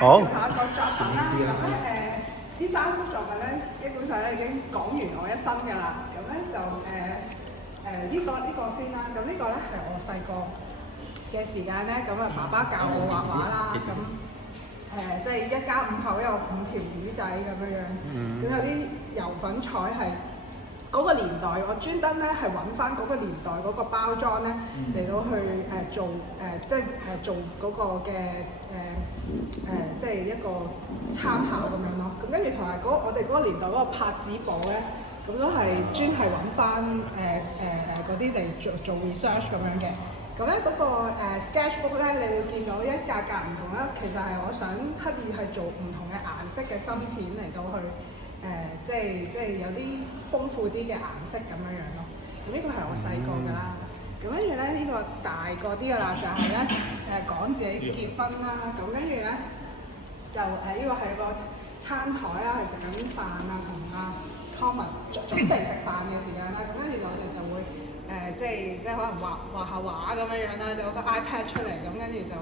好。介紹下個作品啦。咁咧呢3幅作品咧，基本上咧已經講完我一生㗎啦。咁咧就呢個先啦。咁呢個咧係我細個嘅時間咧，咁啊爸爸教我畫畫啦。咁即係一家5口有5條魚仔咁樣樣。咁有啲油粉彩係嗰個年代，我專登咧係揾翻嗰個年代嗰個包裝咧嚟到去做做嗰個嘅即係一個參考咁樣咯。咁跟住同埋我哋嗰個年代嗰個拍紙簿咧，咁都係專係揾翻嗰啲嚟做 research 咁樣嘅。咁咧嗰個sketchbook 咧，你會見到一格格唔同啦。其實係我想刻意係做唔同嘅顏色嘅深淺嚟到去。即係有啲豐富啲嘅顏色咁樣樣咯。咁呢個係我細個㗎啦。咁跟住咧呢個大個啲㗎啦，就係咧講自己結婚啦。咁跟住咧就呢個係個餐台啦，係食緊飯啊，同阿 Thomas 準備食飯嘅時間啦。咁跟住我哋就會即係可能畫下畫咁樣樣啦，就攞個 iPad 出嚟，咁跟住就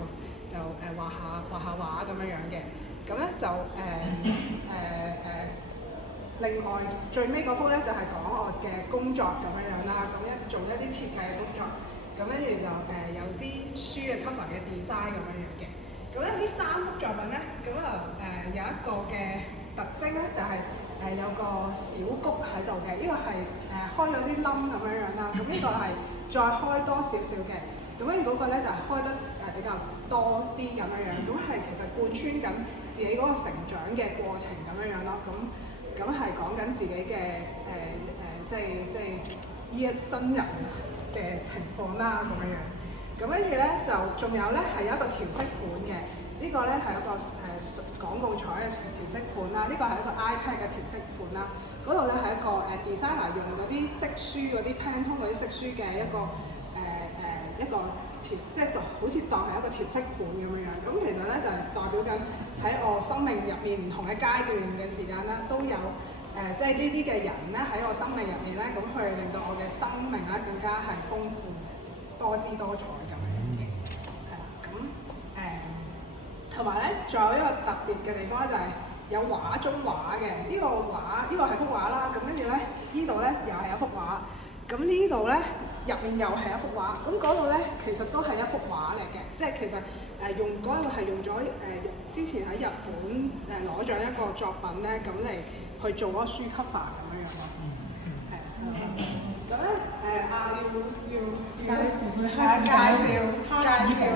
畫下畫咁樣樣嘅。咁咧就另外最尾嗰幅咧就係講我嘅工作咁樣樣啦，咁做一啲設計嘅工作，咁跟住就有啲書嘅 cover 嘅 design 咁樣樣嘅。咁咧呢3幅作品咧，咁有一個嘅特徵咧就係有個小谷喺度嘅，呢個係開咗啲冧咁樣樣啦，咁呢個係再開多少少嘅，咁跟住嗰個咧就係開得比較多啲咁樣樣，咁係其實貫穿緊自己嗰個成長嘅過程咁樣樣咯，咁係講緊自己嘅即係呢一生人嘅情況啦咁樣樣。咁跟住咧就仲有咧係有一個調色盤嘅，呢個咧係一個廣告彩嘅調色盤啦，呢個係一個 iPad 嘅調色盤啦。嗰度咧係一個designer 用嗰啲色書嗰啲 Pantone 嗰啲色書嘅一個即係好似當係一個調色盤咁樣樣。咁其實咧就係代表緊喺我生命入面唔同嘅階段嘅時間咧，都有即係呢啲嘅人咧喺我生命入面咧，咁去令到我嘅生命咧更加係豐富多姿多彩咁樣嘅。係啦，咁同埋咧仲有一個特別嘅地方咧，就係有畫中畫嘅。呢個畫呢個係幅畫啦，咁跟住咧呢度咧又係一幅畫，咁呢度咧入面又係一幅畫，咁嗰度咧其實都係一幅畫嚟嘅，即係其實用嗰個係用咗之前喺日本攞咗一個作品咧，咁嚟去做嗰個書 cover 咁樣樣咯。咁咧要介紹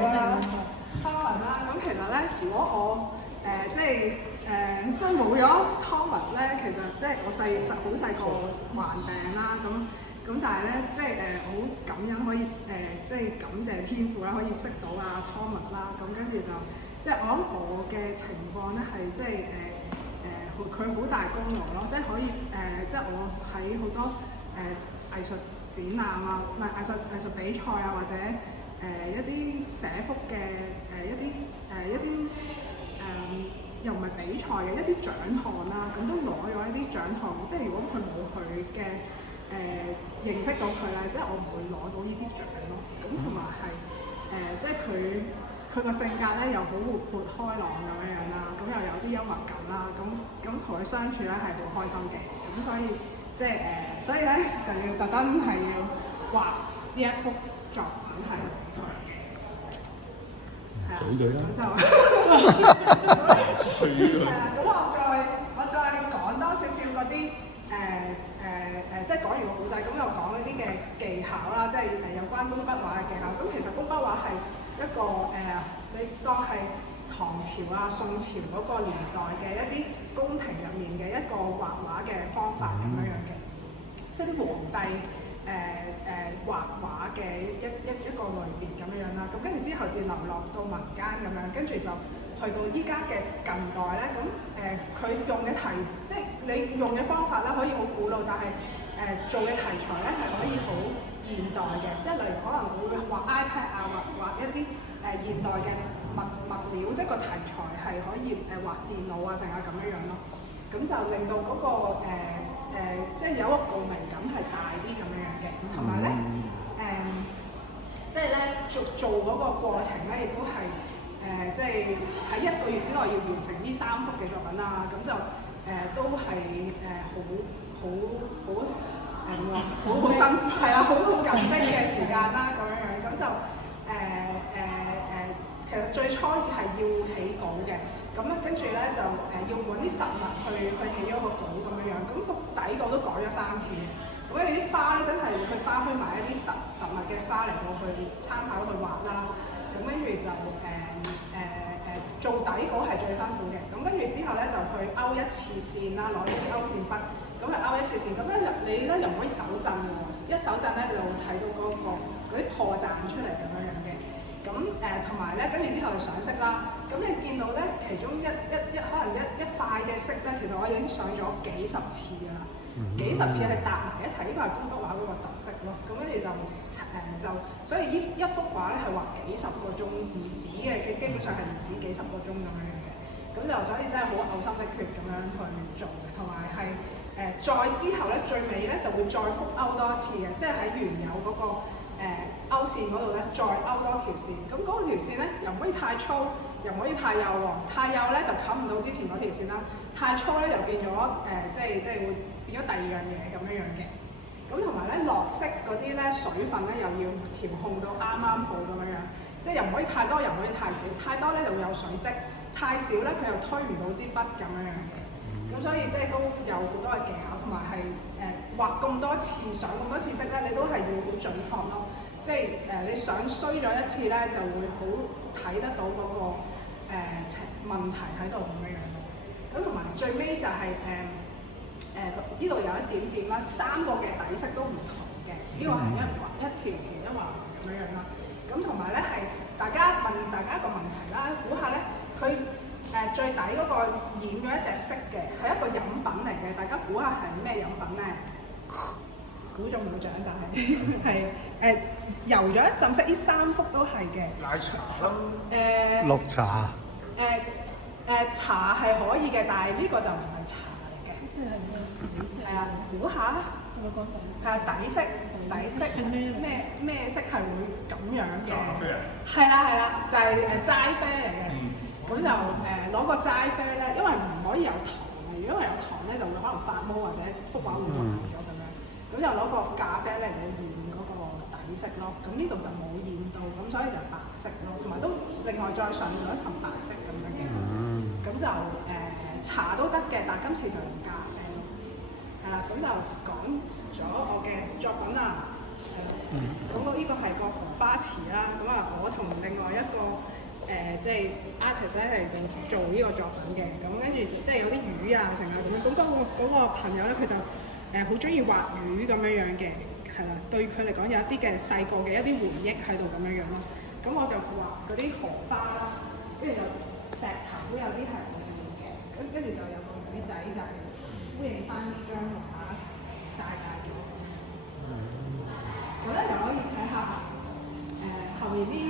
啦 Thomas 啦。咁其實咧，如果我即係冇咗 Thomas 咧，其實即係我好細個患病啦，咁但係咧，即係我好感恩可以即係感謝天父啦，可以識到阿 Thomas 啦，咁跟住就即係我諗我嘅情況咧係即係佢好大功勞咯，即係可以即係我喺好多藝術展覽啊，唔係藝術比賽啊，或者一啲寫幅嘅一啲又唔係比賽嘅一啲獎項啦，咁都攞咗一啲獎項。即係如果佢冇佢嘅認識到佢咧，即係我唔會攞到呢啲獎咯。咁同埋係即係佢個性格咧又好活潑開朗咁樣樣啦，咁又有啲幽默感啦，咁同佢相處咧係好開心嘅。咁所以即係所以咧就要特登係要畫呢一幅作品係佢嘅。嘴佢啦。咁就係啦。咁我再講多少少嗰啲即係講完個故仔，咁又講呢啲嘅技巧啦，即係有關工筆畫嘅技巧。咁其實工筆畫係一個你當係唐朝啊、宋朝嗰個年代嘅一啲宮廷入面嘅一個畫畫嘅方法咁樣樣嘅，即係啲皇帝畫畫嘅一個類別咁樣樣啦。咁跟住之後至流落到民間咁樣，跟住就去到依家嘅近代咧，咁佢用嘅即係你用嘅方法咧可以好古老，但係做嘅題材咧係可以好現代嘅，即係例如可能會畫 iPad 啊，畫一啲現代嘅物料，即係個題材係可以畫電腦啊，成啊咁樣樣咯。咁就令到嗰個即係有一個共鳴感係大啲咁樣樣嘅，同埋咧即係咧做嗰個過程咧，亦都係即係喺1個月之內要完成呢3幅嘅作品啦，咁就都係好辛苦，係啊，好緊迫嘅時間啦，咁樣咁就其實最初係要起稿嘅，咁咧跟住咧就要揾啲實物去起咗個稿咁樣，咁個底稿都改咗3次嘅，咁咧啲花咧真係去花墟買一啲實物嘅花嚟到去參考去畫啦，咁跟住就做底稿係最辛苦嘅，咁跟住之後咧就去勾一次線啦，攞啲勾線筆，咁去勾一次線，咁咧你咧又唔可以手震嘅喎，一手震咧就會睇到嗰啲破綻出嚟咁樣嘅，咁同埋咧跟住之後就上色啦，咁你見到咧其中可能一塊嘅色咧，其實我已經上咗幾十次㗎啦，幾十次係搭埋一齊，呢個係工筆畫嗰個特色咯，咁跟住就所以呢一幅畫咧係畫幾十個鐘唔止嘅，基本上係唔止幾十個鐘咁樣嘅，咁就所以真係好嘔心瀝血咁樣去做嘅，同埋係再之後咧最尾咧就會再複勾多一次嘅，即係喺原有嗰個勾線嗰度咧再勾多條線，咁嗰條線咧又唔可以太粗，又唔可以太幼喎，太幼咧就冚唔到之前嗰條線啦，太粗咧又變咗即係會變咗第二樣嘢咁樣嘅。咁同埋咧落色嗰啲咧水分咧又要調控到啱啱好咁樣，即係又唔可以太多，又唔可以太少，太多咧就會有水漬，太少咧佢又推唔到支筆咁樣嘅。咁所以即係都有好多嘅技巧，同埋係畫咁多次、上咁多次色咧，你都係要好準確咯。即係你上衰咗一次咧，就會好睇得到嗰個問題喺度咁樣咯。咁同埋最尾就係呢度有一點點啦，3個嘅底色都唔同嘅，呢個係一條一橫咁樣啦。咁同埋咧係大家問大家一個問題啦，估下咧佢最底嗰個染咗一隻色嘅係一個飲品嚟嘅，大家估下係咩飲品咧？估中唔到獎，但係係油咗一浸色，呢3幅都係嘅。奶茶咯。綠茶。茶係可以嘅，但係呢個就唔係茶嚟嘅。係啊，估下。有冇講底色？係啊，底色係咩色係會咁樣嘅？咖啡啊。係啦，就係齋啡嚟嘅。咁就攞個齋啡咧，因為唔可以有糖嘅，如果有糖咧就會可能發毛或者幅畫會壞咗咁樣。咁就攞個咖啡嚟到染嗰個底色咯。咁呢度就冇染到，咁所以就白色咯，同埋都另外再上咗一層白色咁樣嘅。咁就茶都得嘅，但今次就用咖啡咯。係啦，咁就講咗我嘅作品啦。係啦。咁呢個係個荷花池啦。咁啊，我同另外一個即係 artist 咧嚟做呢個作品嘅。咁跟住即係有啲魚啊，成啊咁樣。咁嗰個朋友咧，佢就好中意畫魚咁樣嘅。係啦，對佢嚟講有一啲嘅細個嘅一啲回憶喺度咁樣咯。咁我就畫嗰啲荷花啦，跟住有石頭，有啲係我嘅。跟住就有個魚仔就係呼應翻呢張畫曬